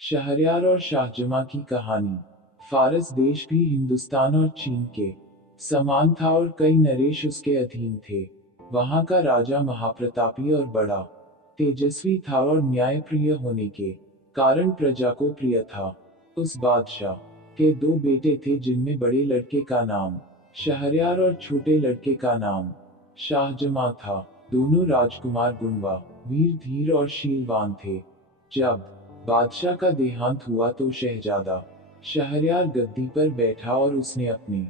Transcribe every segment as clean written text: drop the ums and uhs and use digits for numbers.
शहरयार और शाहजहां की कहानी। फारस देश भी हिंदुस्तान और चीन के समान था और कई नरेश उसके अधीन थे। वहां का राजा महाप्रतापी और बड़ा तेजस्वी था और न्यायप्रिय होने के कारण प्रजा को प्रिय था। उस बादशाह के दो बेटे थे जिनमें बड़े लड़के का नाम शहरयार और छोटे लड़के का नाम शाहजहां था। दोनों राजकुमार गुणवा, वीर धीर और शीलवान थे। जब बादशाह का देहांत हुआ तो शहजादा शहरयार गद्दी पर बैठा और उसने अपने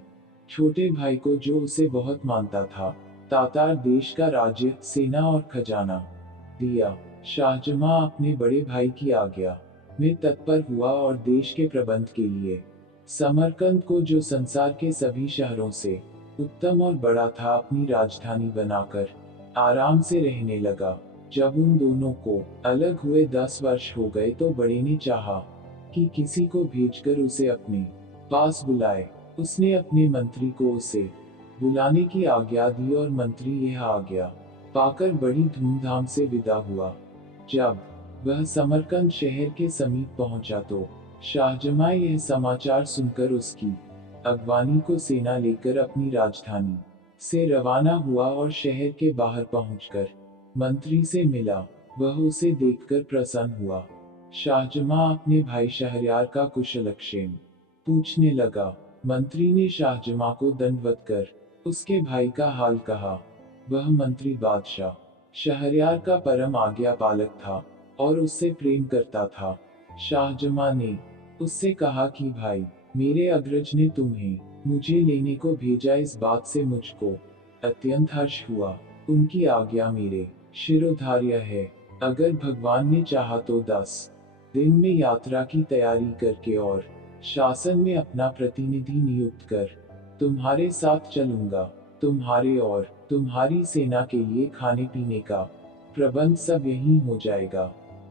छोटे भाई को, जो उसे बहुत मानता था, तातार देश का राज्य, सेना और खजाना दिया। शाहजहां अपने बड़े भाई की आज्ञा में तत्पर हुआ और देश के प्रबंध के लिए समरकंद को, जो संसार के सभी शहरों से उत्तम और बड़ा था, अपनी राजधानी बनाकर आराम से रहने लगा। जब उन दोनों को अलग हुए 10 वर्ष हो गए तो बड़े ने चाहा कि किसी को भेजकर उसे अपने पास बुलाए। उसने अपने मंत्री को उसे बुलाने की आज्ञा दी और मंत्री यह आज्ञा पाकर बड़ी धूमधाम से विदा हुआ। जब वह समरकंद शहर के समीप पहुंचा तो शाहजहां यह समाचार सुनकर उसकी अगवानी को सेना लेकर अपनी राजधानी से रवाना हुआ और शहर के बाहर पहुंचकर मंत्री से मिला। वह उसे देखकर प्रसन्न हुआ। शाहजहां अपने भाई शहरयार का कुशलक्षेम पूछने लगा। मंत्री ने शाहजहां को दंडवत कर उसके भाई का हाल कहा। वह मंत्री बादशाह शहरयार का परम आज्ञा पालक था और उससे प्रेम करता था। शाहजहां ने उससे कहा कि भाई, मेरे अग्रज ने तुम्हें मुझे लेने को भेजा, इस बात से मुझको अत्यंत हर्ष हुआ। उनकी आज्ञा मेरे शिरोधार्य है। अगर भगवान ने चाहा तो 10 दिन में यात्रा की तैयारी करके और शासन में अपना प्रतिनिधि नियुक्त कर तुम्हारे साथ चलूंगा। तुम्हारे और तुम्हारी सेना के लिए खाने पीने का प्रबंध सब यहीं हो जाएगा।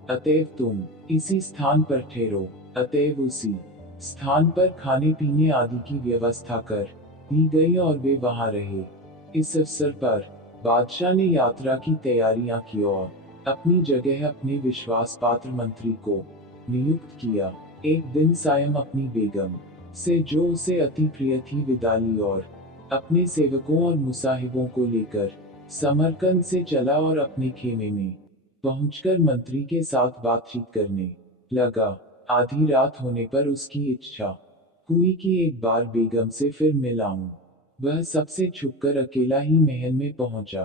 अतएव तुम इसी स्थान पर ठहरो। अतएव उसी स्थान पर खाने पीने आदि की व्यवस्था कर दी गई और वे वहां रहे। इस अवसर पर बादशाह ने यात्रा की तैयारियां की और अपनी जगह अपने विश्वास पात्र मंत्री को नियुक्त किया। एक दिन सायं अपनी बेगम से, जो उसे अति प्रिय थी, विदा ली और अपने सेवकों और मुसाहिबों को लेकर समरकंद से चला और अपने खेमे में पहुंचकर मंत्री के साथ बातचीत करने लगा। आधी रात होने पर उसकी इच्छा हुई कि एक बार बेगम से फिर मिल आऊं। वह सबसे छुपकर अकेला ही महल में पहुंचा।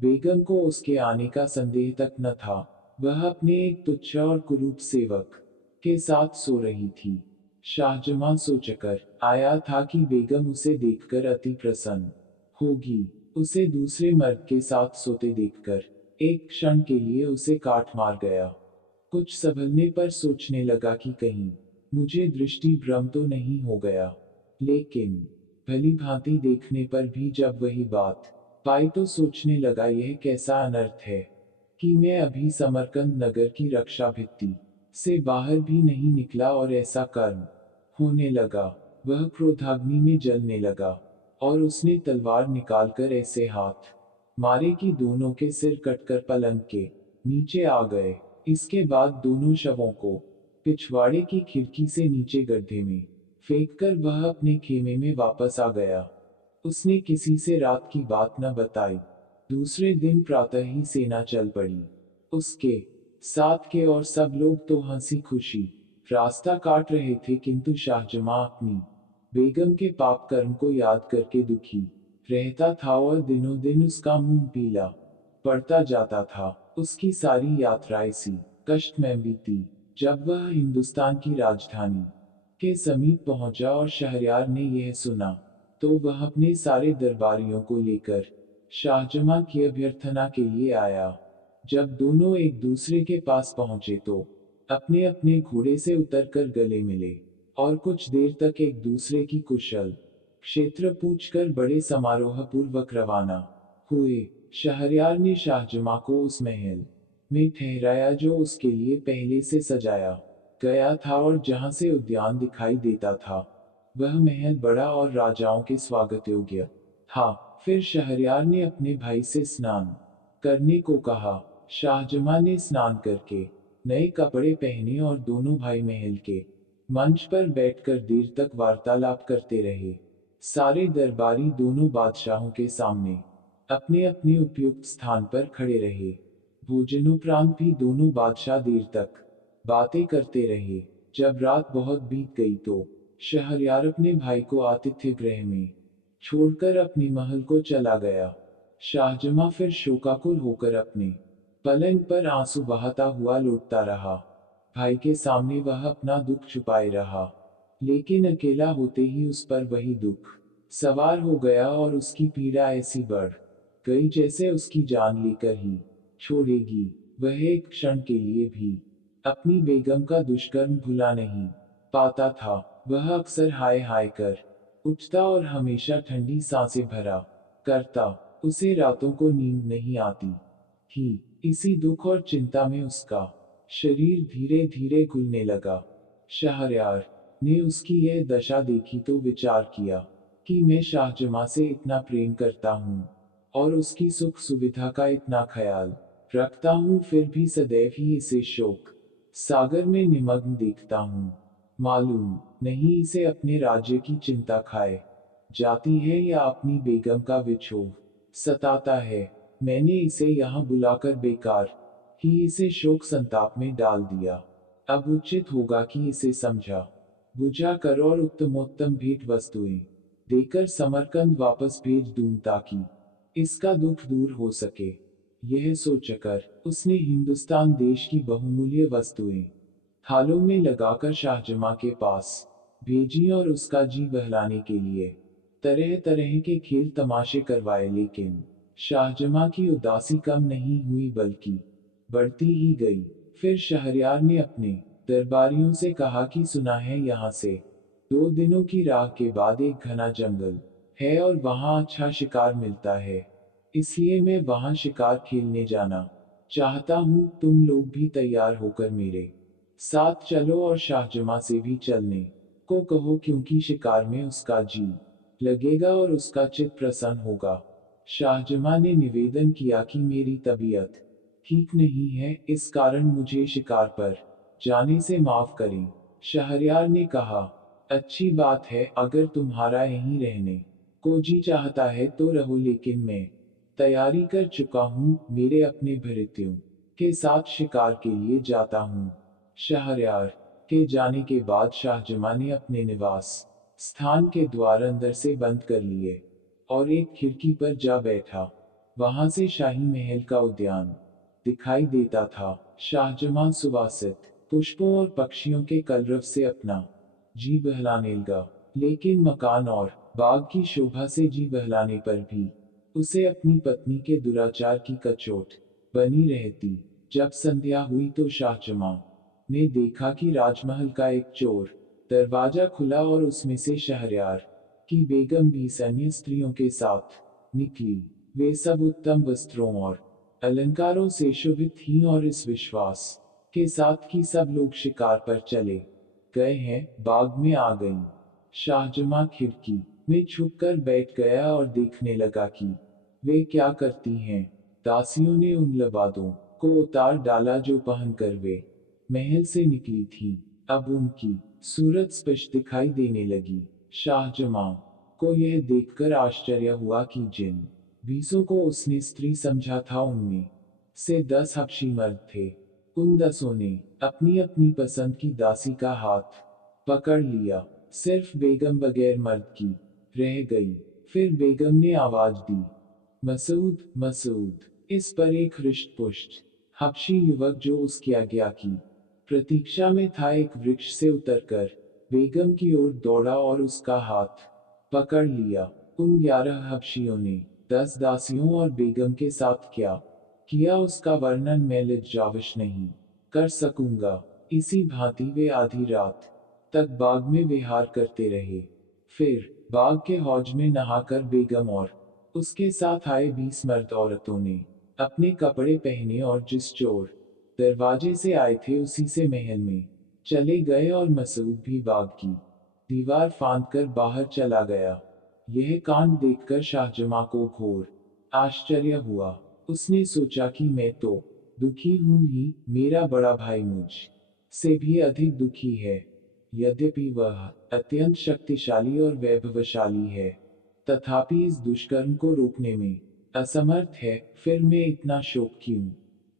बेगम को उसके आने का संदेह तक न था। वह अपने एक तुच्छ और कुरूप सेवक के साथ सो रही थी। शाहजहां सोचकर आया था कि बेगम उसे देखकर अति प्रसन्न होगी। उसे दूसरे मर्द के साथ सोते देखकर एक क्षण के लिए उसे काट मार गया। कुछ संभलने पर सोचने लगा कि कहीं मुझे दृष्टि भ्रम तो नहीं हो गया। लेकिन भली भांति देखने पर भी जब वही बात पाई तो सोचने लगा, यह कैसा अनर्थ है कि मैं अभी समरकंद नगर की रक्षा भित्ति से बाहर भी नहीं निकला और ऐसा कर्म होने लगा। वह क्रोधाग्नि में जलने लगा और उसने तलवार निकालकर ऐसे हाथ मारे कि दोनों के सिर कटकर पलंग के नीचे आ गए। इसके बाद दोनों शवों को पिछवाड़े की खिड़की से नीचे गड्ढे में फेंककर वह अपने खेमे में वापस आ गया। उसने किसी से रात की बात न बताई। दूसरे दिन प्रातः ही सेना चल पड़ी। उसके साथ के और सब लोग तो हंसी खुशी रास्ता काट रहे थे, किंतु शाहजहां अपनी बेगम के पाप कर्म को याद करके दुखी रहता था और दिनों दिन उसका मुंह पीला पड़ता जाता था। उसकी सारी यात्रा इसी कष्ट में बीती। जब वह हिंदुस्तान की राजधानी के समीप पहुंचा और शहरयार ने यह सुना तो वह अपने सारे दरबारियों को लेकर शाहजहां की अभ्यर्थना के लिए आया। जब दोनों एक दूसरे के पास पहुंचे तो अपने अपने घोड़े से उतरकर गले मिले और कुछ देर तक एक दूसरे की कुशल क्षेत्र पूछकर बड़े समारोह पूर्वक रवाना हुए। शहरयार ने शाहजहां को उस महल में ठहराया जो उसके लिए पहले से सजाया गया था और जहां से उद्यान दिखाई देता था। वह महल बड़ा और राजाओं के स्वागत योग्य था। फिर शहरयार ने अपने भाई से स्नान करने को कहा। शाहजहां ने स्नान करके नए कपड़े पहने और दोनों भाई महल के मंच पर बैठकर देर तक वार्तालाप करते रहे। सारे दरबारी दोनों बादशाहों के सामने अपने अपने उपयुक्त स्थान पर खड़े रहे। भोजनोपरांत भी दोनों बादशाह देर तक बातें करते रहे। जब रात बहुत बीत गई तो शहरयार अपने भाई को आतिथ्य गृह में छोड़कर अपने महल को चला गया। शाहजहां फिर शोकाकुल होकर अपने पलंग पर आंसू बहाता हुआ लौटता रहा। भाई के सामने वह अपना दुख छुपाए रहा, लेकिन अकेला होते ही उस पर वही दुख सवार हो गया और उसकी पीड़ा ऐसी बढ़ गई जैसे उसकी जान लेकर ही छोड़ेगी। वह एक क्षण के लिए भी अपनी बेगम का दुष्कर्म भुला नहीं पाता था। वह अक्सर हाय हाय कर उठता और हमेशा ठंडी सांसें भरा करता। उसे रातों को नींद नहीं आती थी। इसी दुख और चिंता में उसका शरीर धीरे धीरे घुलने लगा। शहरयार ने उसकी यह दशा देखी तो विचार किया कि मैं शाहजहां से इतना प्रेम करता हूँ और उसकी सुख सुविधा का इतना ख्याल रखता हूँ, फिर भी सदैव ही इसे शोक सागर में निमग्न देखता हूँ। मालूम नहीं इसे अपने राज्य की चिंता खाए जाती है या अपनी बेगम का विछोह सताता है। मैंने इसे यहाँ बुलाकर बेकार ही इसे शोक संताप में डाल दिया। अब उचित होगा कि इसे समझा बुझा कर और उत्तमोत्तम भेंट वस्तुएं देकर समरकंद वापस भेज दूं ताकि इसका दुख दूर हो सके। यह सोचकर उसने हिंदुस्तान देश की बहुमूल्य वस्तुएं थालों में लगाकर शाहजहां के पास भेजी और उसका जी बहलाने के लिए तरह तरह के खेल तमाशे करवाए, लेकिन शाहजहां की उदासी कम नहीं हुई बल्कि बढ़ती ही गई। फिर शहरयार ने अपने दरबारियों से कहा कि सुना है यहाँ से 2 दिनों की राह के बाद एक घना जंगल है और वहाँ अच्छा शिकार मिलता है, इसलिए मैं वहाँ शिकार खेलने जाना चाहता हूँ। तुम लोग भी तैयार होकर मेरे साथ चलो और शाहजहां से भी चलने को कहो, क्योंकि शिकार में उसका जी लगेगा और उसका चित्त प्रसन्न होगा। शाहजहां ने निवेदन किया कि मेरी तबीयत ठीक नहीं है, इस कारण मुझे शिकार पर जाने से माफ करें। शहरयार ने कहा, अच्छी बात है, अगर तुम्हारा यहीं रहने को जी चाहता है तो रहो, लेकिन मैं तैयारी कर चुका हूँ, मेरे अपने भृत्यों के साथ शिकार के लिए जाता हूँ। शहरयार के जाने के बाद शाहजहां ने अपने निवास स्थान के द्वार अंदर से बंद कर लिए और एक खिड़की पर जा बैठा। वहां से शाही महल का उद्यान दिखाई देता था। शाहजहां सुवासित पुष्पों और पक्षियों के कलरव से अपना जी बहलाने लगा, लेकिन मकान और बाग की शोभा से जी बहलाने पर भी उसे अपनी पत्नी के दुराचार की कचोट बनी रहती। जब संध्या हुई तो शाहजहां ने देखा कि राजमहल का एक चोर दरवाजा खुला और उसमें से शहरयार की बेगम 20 अन्य स्त्रियों के साथ निकली। वे सब उत्तम वस्त्रों और अलंकारों से शोभित थीं और इस विश्वास के साथ कि सब लोग शिकार पर चले गए हैं, बाग में आ गईं। शाहजहां खिड़की में छुपकर बैठ गया और देखने लगा कि वे क्या करती हैं। दासियों ने उन लबादों को उतार डाला जो पहनकर वे महल से निकली थी। अब उनकी सूरत स्पष्ट दिखाई देने लगी। शाहजहां को यह देखकर आश्चर्य हुआ कि जिन 20 को उसने स्त्री समझा था उनमें से 10 हबशी मर्द थे। उन 10 ने अपनी अपनी पसंद की दासी का हाथ पकड़ लिया। सिर्फ बेगम बगैर मर्द की रह गई। फिर बेगम ने आवाज दी, मसूद मसूद। इस पर एक हृष्ट पुष्ट हबशी युवक जो उसकी आज्ञा की प्रतीक्षा में था एक वृक्ष से उतरकर बेगम की ओर दौड़ा और उसका हाथ पकड़ लिया। उन 11 हबशियों ने 10 दासियों और बेगम के साथ क्या किया उसका वर्णन मैं लज्जावश नहीं कर सकूंगा। इसी भांति वे आधी रात तक बाग में विहार करते रहे। फिर बाग के हौज में नहाकर बेगम और उसके साथ आए 20 मर्द औरतों ने अपने कपड़े पहने और जिस चोर दरवाजे से आए थे उसी से महल में चले गए और मसूद भी बाग की दीवार फांदकर बाहर चला गया। यह कांड देखकर शाहजहां को घोर आश्चर्य हुआ। उसने सोचा कि मैं तो दुखी हूं ही, मेरा बड़ा भाई मुझ से भी अधिक दुखी है। यद्यपि वह अत्यंत शक्तिशाली और वैभवशाली है, तथापि इस दुष्कर्म को रोकने में असमर्थ है। फिर मैं इतना शोक क्यों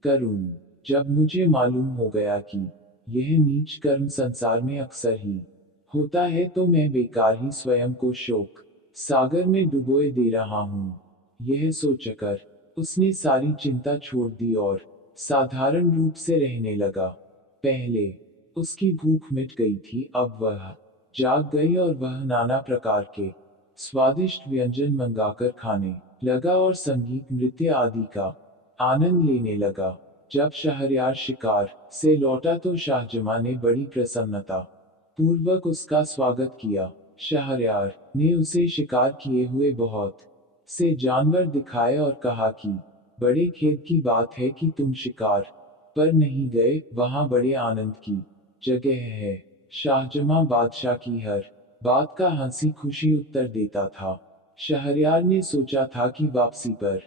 करूं? जब मुझे मालूम हो गया कि यह नीच कर्म संसार में अक्सर ही होता है, तो मैं बेकार ही स्वयं को शोक सागर में डुबोए दे रहा हूं। यह सोचकर उसने सारी चिंता छोड़ दी और साधारण रूप से रहने लगा। पहले उसकी भूख मिट गई थी, अब वह जाग गई और वह नाना प्रकार के स्वादिष्ट व्यंजन मंगाकर खाने लगा और संगीत नृत्य आदि का आनंद लेने लगा। जब शहरयार शिकार से लौटा तो शाहजमां ने बड़ी प्रसन्नता पूर्वक उसका स्वागत किया। शहरयार ने उसे शिकार किए हुए बहुत से जानवर दिखाए और कहा कि बड़े खेद की बात है कि तुम शिकार पर नहीं गए, वहां बड़े आनंद की जगह है। शाहजमां बादशाह की हर बात का हंसी खुशी उत्तर देता था। शहरयार ने सोचा था कि वापसी पर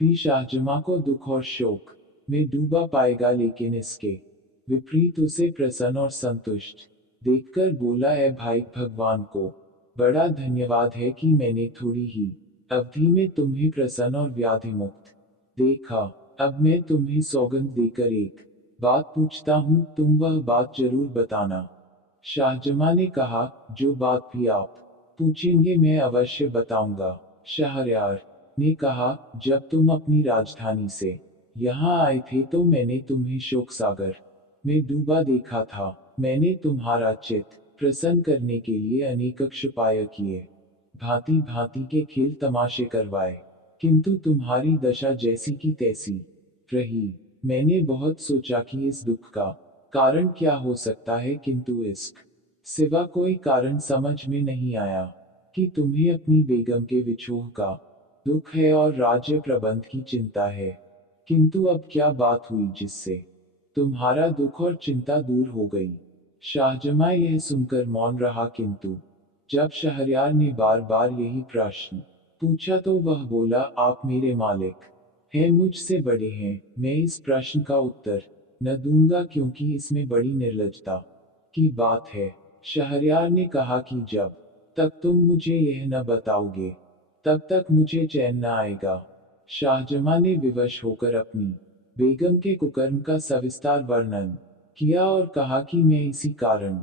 भी शाहजमां को दुख और शोक में डूबा पाएगा, लेकिन इसके विपरीत उसे प्रसन्न और संतुष्ट देखकर बोला, ए भाई, भगवान को बड़ा धन्यवाद है कि मैंने थोड़ी ही अवधि में तुम्हें प्रसन्न और व्याधि मुक्त देखा। अब मैं तुम्हें सौगंध देकर एक बात पूछता हूँ, तुम वह बात जरूर बताना। शाहजमां ने कहा, जो बात भी आप पूछेंगे मैं अवश्य बताऊंगा। शहरयार ने कहा, जब तुम अपनी राजधानी से यहाँ आए थे तो मैंने तुम्हें शोक सागर में डूबा देखा था। मैंने तुम्हारा चित्त प्रसन्न करने के लिए अनेक उपाय किए, भांति भांति के खेल तमाशे करवाए, किंतु तुम्हारी दशा जैसी की तैसी रही। मैंने बहुत सोचा कि इस दुख का कारण क्या हो सकता है, किंतु इसके सिवा कोई कारण समझ में नहीं आया कि तुम्हें अपनी बेगम के विछोह का दुख है और राज्य प्रबंध की चिंता है। किंतु अब क्या बात हुई जिससे तुम्हारा दुख और चिंता दूर हो गई? शाहजमां यह सुनकर मौन रहा, किंतु जब शहरयार ने बार बार यही प्रश्न पूछा तो वह बोला, आप मेरे मालिक हैं, मुझसे बड़े हैं, मैं इस प्रश्न का उत्तर न दूंगा क्योंकि इसमें बड़ी निर्लजता की बात है। शहरयार ने कहा कि जब तक तुम मुझे यह न बताओगे तब तक मुझे चैन न आएगा। शाहजमां ने विवश होकर अपनी बेगम के कुकर्म का सविस्तार वर्णन किया और कहा कि मैं इसी कारण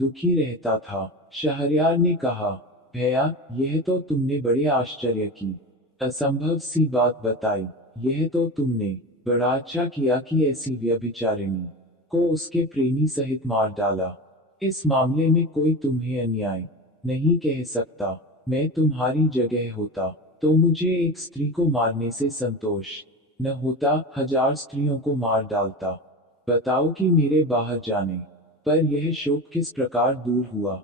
दुखी रहता था। शहरयार ने कहा, भैया, यह तो तुमने बड़े आश्चर्य की असंभव सी बात बताई। यह तो तुमने बड़ा अच्छा किया कि ऐसी व्यभिचारिणी को उसके प्रेमी सहित मार डाला। इस मामले में कोई तुम्हें अन्याय नहीं कह सकता। मैं तुम्हारी जगह होता तो मुझे एक स्त्री को मारने से संतोष न होता, 1000 स्त्रियों को मार डालता। बताओ कि मेरे बाहर जाने पर यह शोक किस प्रकार दूर हुआ।